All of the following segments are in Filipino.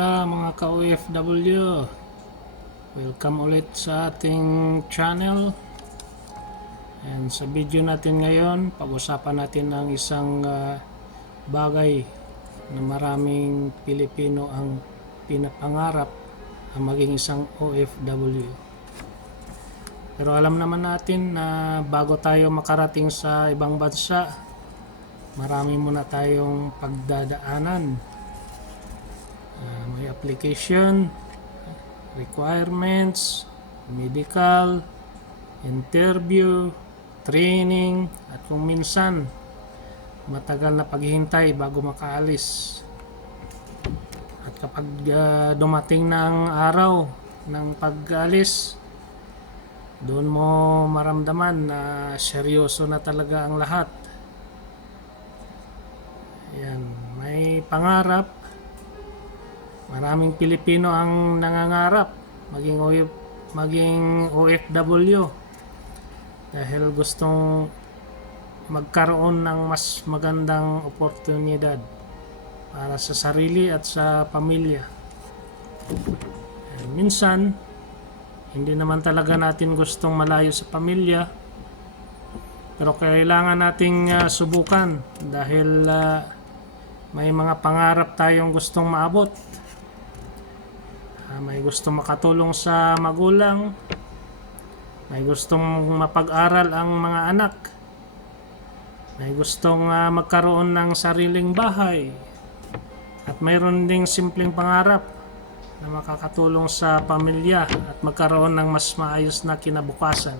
Kamusta mga ka-OFW? Welcome ulit sa ating channel. And sa video natin ngayon, pag-usapan natin ang isang bagay na maraming Pilipino ang pinapangarap ang maging isang OFW. Pero alam naman natin na bago tayo makarating sa ibang bansa, marami muna tayong pagdadaanan. May application, requirements, medical, interview, training, at kung minsan matagal na paghihintay bago makaalis. At kapag dumating na ang araw ng pag-alis, doon mo maramdaman na seryoso na talaga ang lahat. Ayan, may pangarap. Maraming Pilipino ang nangangarap maging OFW dahil gustong magkaroon ng mas magandang oportunidad para sa sarili at sa pamilya. Minsan, hindi naman talaga natin gustong malayo sa pamilya, pero kailangan nating subukan dahil may mga pangarap tayong gustong maabot. May gustong makatulong sa magulang, may gustong mapag-aral ang mga anak, may gustong magkaroon ng sariling bahay, at mayroon ding simpleng pangarap na makakatulong sa pamilya at magkaroon ng mas maayos na kinabukasan.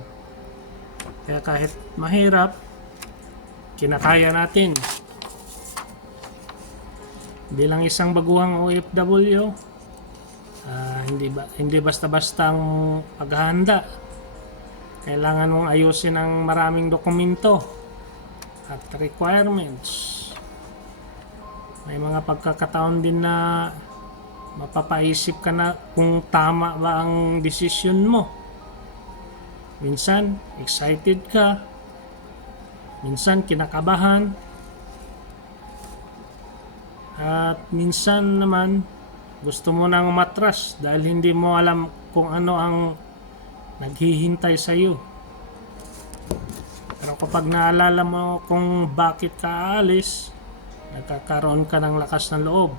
Kaya kahit mahirap, kinakaya natin. Bilang isang baguhang OFW, hindi basta-basta ang paghahanda. Kailangan mong ayusin ang maraming dokumento at requirements. May mga pagkakataon din na mapapaisip ka na kung tama ba ang desisyon mo. Minsan excited ka, minsan kinakabahan, at minsan naman gusto mo nang matras dahil hindi mo alam kung ano ang naghihintay sa iyo. Pero kapag naalala mo kung bakit ka aalis, nagkakaroon ka ng lakas ng loob.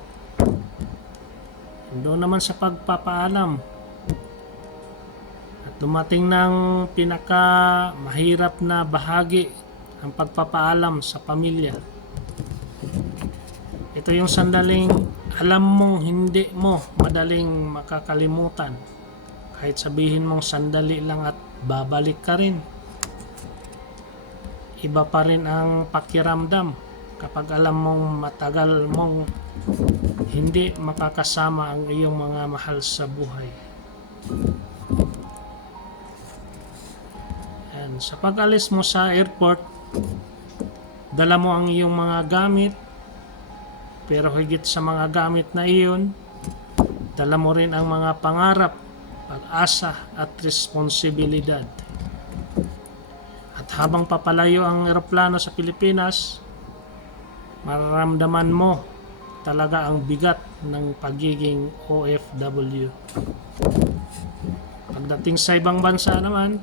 Doon naman sa pagpapaalam. At dumating ng pinaka mahirap na bahagi, ang pagpapaalam sa pamilya. Ito yung sandaling alam mong hindi mo madaling makakalimutan. Kahit sabihin mong sandali lang at babalik ka rin. Iba pa rin ang pakiramdam kapag alam mong matagal mong hindi makakasama ang iyong mga mahal sa buhay. And sa pag-alis mo sa airport, dala mo ang iyong mga gamit. Pero higit sa mga gamit na iyon, dala mo rin ang mga pangarap, pag-asa at responsibilidad. At habang papalayo ang eroplano sa Pilipinas, mararamdaman mo talaga ang bigat ng pagiging OFW. Pagdating sa ibang bansa naman,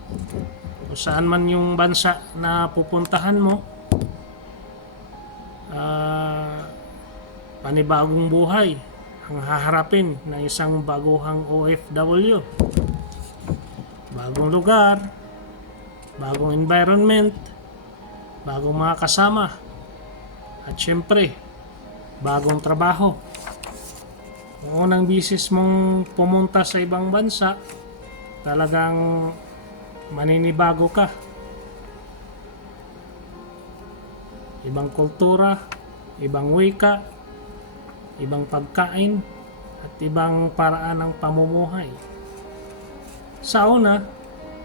kung saan man yung bansa na pupuntahan mo, panibagong buhay ang haharapin ng isang baguhang OFW. Bagong lugar, bagong environment, bagong mga kasama, at syempre, bagong trabaho. Kung unang bisis mong pumunta sa ibang bansa, talagang maninibago ka. Ibang kultura, ibang wika, ibang pagkain, at ibang paraan ng pamumuhay. Sa una,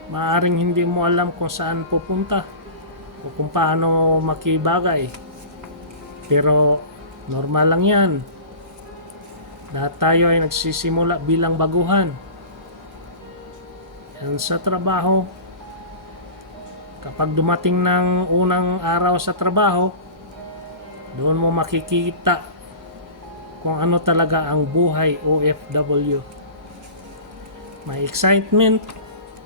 maaaring hindi mo alam kung saan pupunta o kung paano makibagay. Pero normal lang yan. Lahat tayo ay nagsisimula bilang baguhan. And sa trabaho, kapag dumating ng unang araw sa trabaho, doon mo makikita kung ano talaga ang buhay OFW. May excitement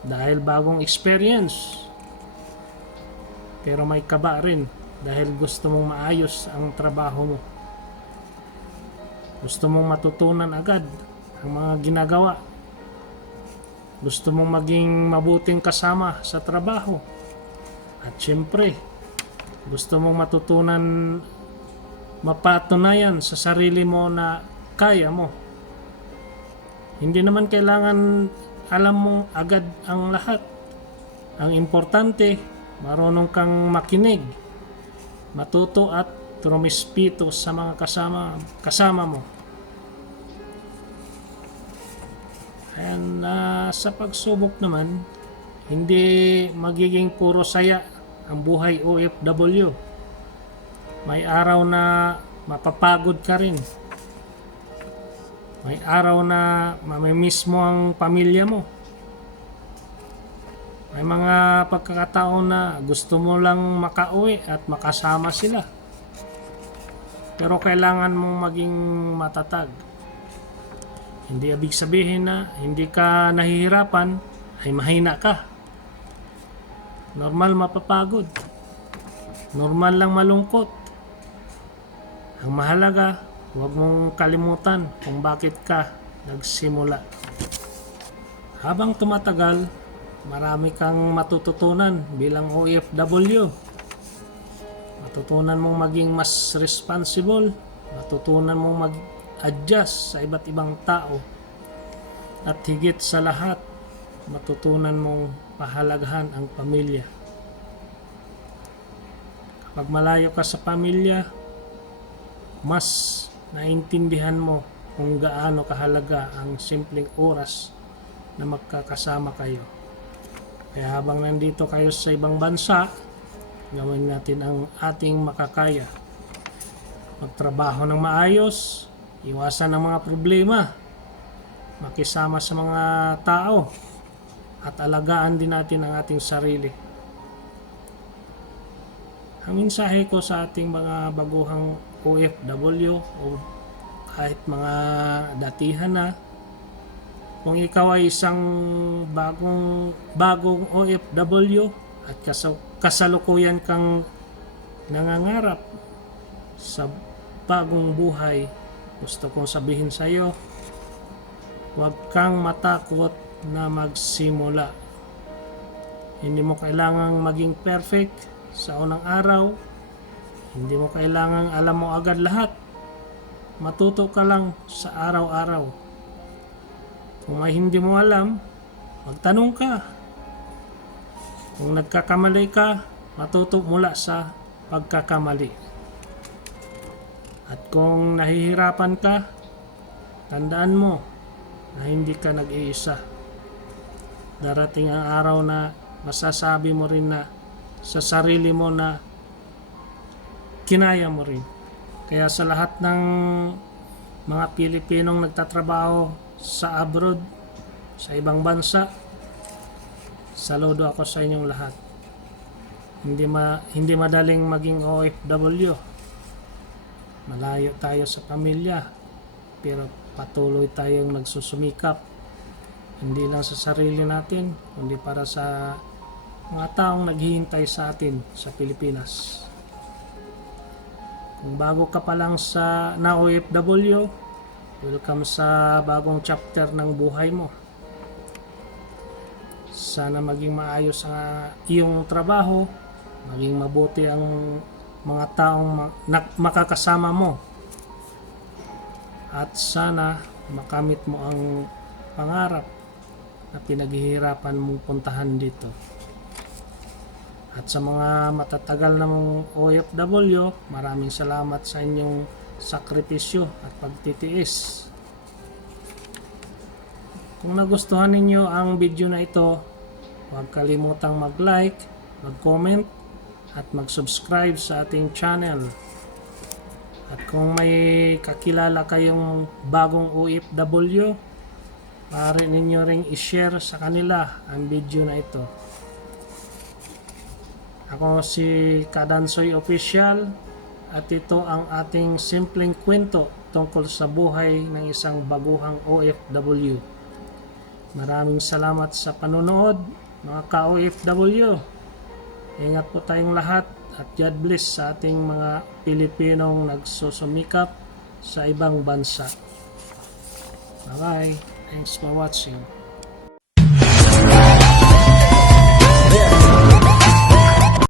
dahil bagong experience, pero may kaba rin dahil gusto mong maayos ang trabaho mo. Gusto mong matutunan agad ang mga ginagawa. Gusto mong maging mabuting kasama sa trabaho. At syempre, gusto mong matutunan, mapatunayan sa sarili mo na kaya mo. Hindi naman kailangan alam mong agad ang lahat. Ang importante, marunong kang makinig, matuto at trumispito sa mga kasama mo. And sa pagsubok naman, hindi magiging puro saya ang buhay OFW. May araw na mapapagod ka rin. May araw na mamimiss mo ang pamilya mo. May mga pagkakataon na gusto mo lang makauwi at makasama sila. Pero kailangan mong maging matatag. Hindi ibig sabihin na hindi ka nahihirapan ay mahina ka. Normal mapapagod. Normal lang malungkot. Ang mahalaga, huwag mong kalimutan kung bakit ka nagsimula. Habang tumatagal, marami kang matututunan bilang OFW. Matutunan mong maging mas responsible. Matutunan mong mag-adjust sa iba't ibang tao. At higit sa lahat, matutunan mong pahalagahan ang pamilya. Kapag malayo ka sa pamilya, mas naintindihan mo kung gaano kahalaga ang simpleng oras na magkakasama kayo. Kaya habang nandito kayo sa ibang bansa, gawin natin ang ating makakaya. Magtrabaho ng maayos, iwasan ang mga problema, makisama sa mga tao, at alagaan din natin ang ating sarili. Ang mensahe ko sa ating mga baguhang OFW o kahit mga datihan na, kung ikaw ay isang bagong OFW at kasalukuyan kang nangangarap sa bagong buhay, gusto kong sabihin sa iyo, huwag kang matakot na magsimula. Hindi mo kailangang maging perfect sa unang araw. Hindi mo kailangang alam mo agad lahat. Matuto ka lang sa araw-araw. Kung may hindi mo alam, magtanong ka. Kung nagkakamali ka, matuto mula sa pagkakamali. At kung nahihirapan ka, tandaan mo na hindi ka nag-iisa. Darating ang araw na masasabi mo rin na sa sarili mo na kinaya mo rin. Kaya sa lahat ng mga Pilipinong nagtatrabaho sa abroad, sa ibang bansa, saludo ako sa inyong lahat. Hindi madaling maging OFW. Malayo tayo sa pamilya, pero patuloy tayong nagsusumikap. Hindi lang sa sarili natin, kundi para sa mga taong naghihintay sa atin sa Pilipinas. Kung bago ka pa lang na OFW, welcome sa bagong chapter ng buhay mo. Sana maging maayos ang iyong trabaho, maging mabuti ang mga taong makakasama mo, at sana makamit mo ang pangarap na pinaghihirapan mong puntahan dito. At sa mga matatagal na mong OFW, maraming salamat sa inyong sakripisyo at pagtitiis. Kung nagustuhan ninyo ang video na ito, huwag kalimutang mag-like, mag-comment, at mag-subscribe sa ating channel. At kung may kakilala kayong bagong OFW, maaari ninyo ring i-share sa kanila ang video na ito. Ako si Kadansoy Official, at ito ang ating simpleng kwento tungkol sa buhay ng isang baguhang OFW. Maraming salamat sa panonood, mga ka-OFW. Ingat po tayong lahat at God bless sa ating mga Pilipinong nagsusumikap sa ibang bansa. Bye-bye. Thanks for watching.